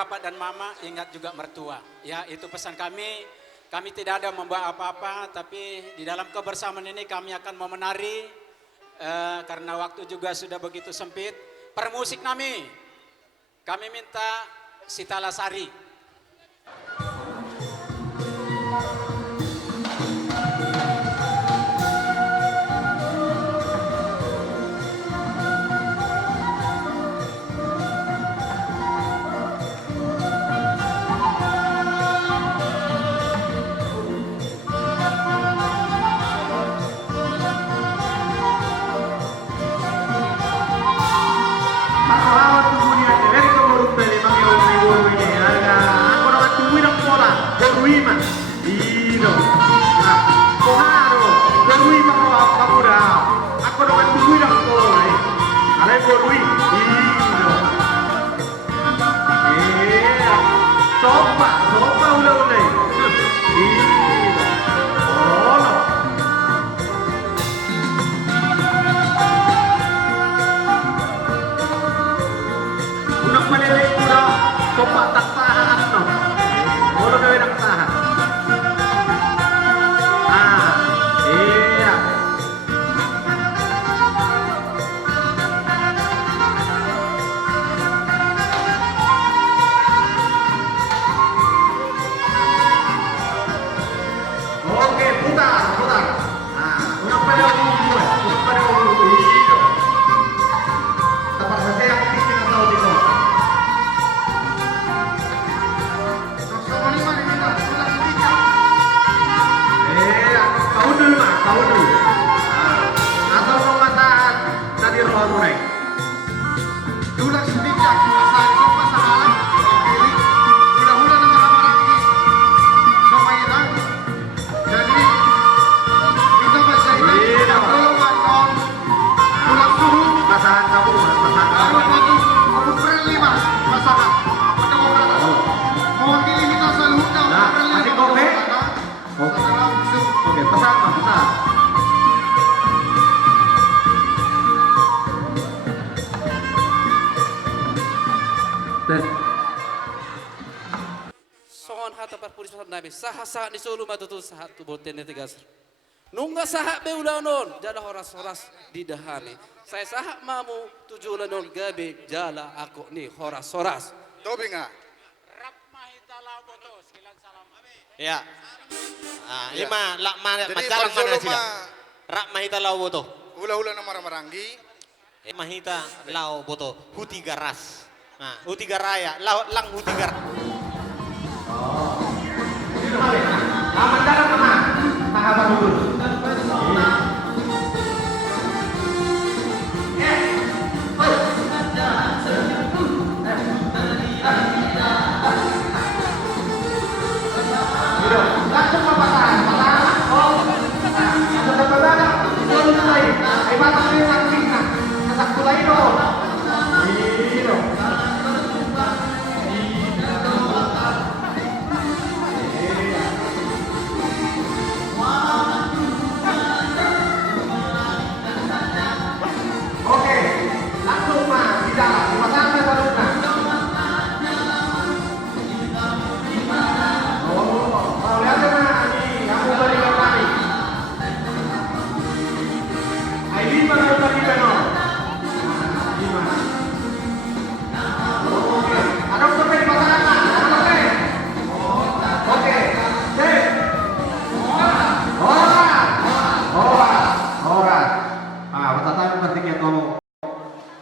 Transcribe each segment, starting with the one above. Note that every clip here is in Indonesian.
Bapak dan Mama, ingat juga mertua. Ya, itu pesan kami. Kami tidak ada membawa apa-apa, tapi di dalam kebersamaan ini kami akan mau menari karena waktu juga sudah begitu sempit. Permusik kami minta Sita Lasari. Songon hata parpuris nabi saha di Solo matutu saha tu boten tegas. Nungga saha beulanon jada horas-horas didahani. Saya saha mamu tujulanon gabe jala aku ni horas-horas. Tobinga. Ya. Ah, lima lak mana pacaran mana sila? Rak mahita lau boto. Hula-hula na maramarangi. Mahita lau boto huti garas. Nah, huti garaya, lau lang huti gar.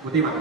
Buti mah.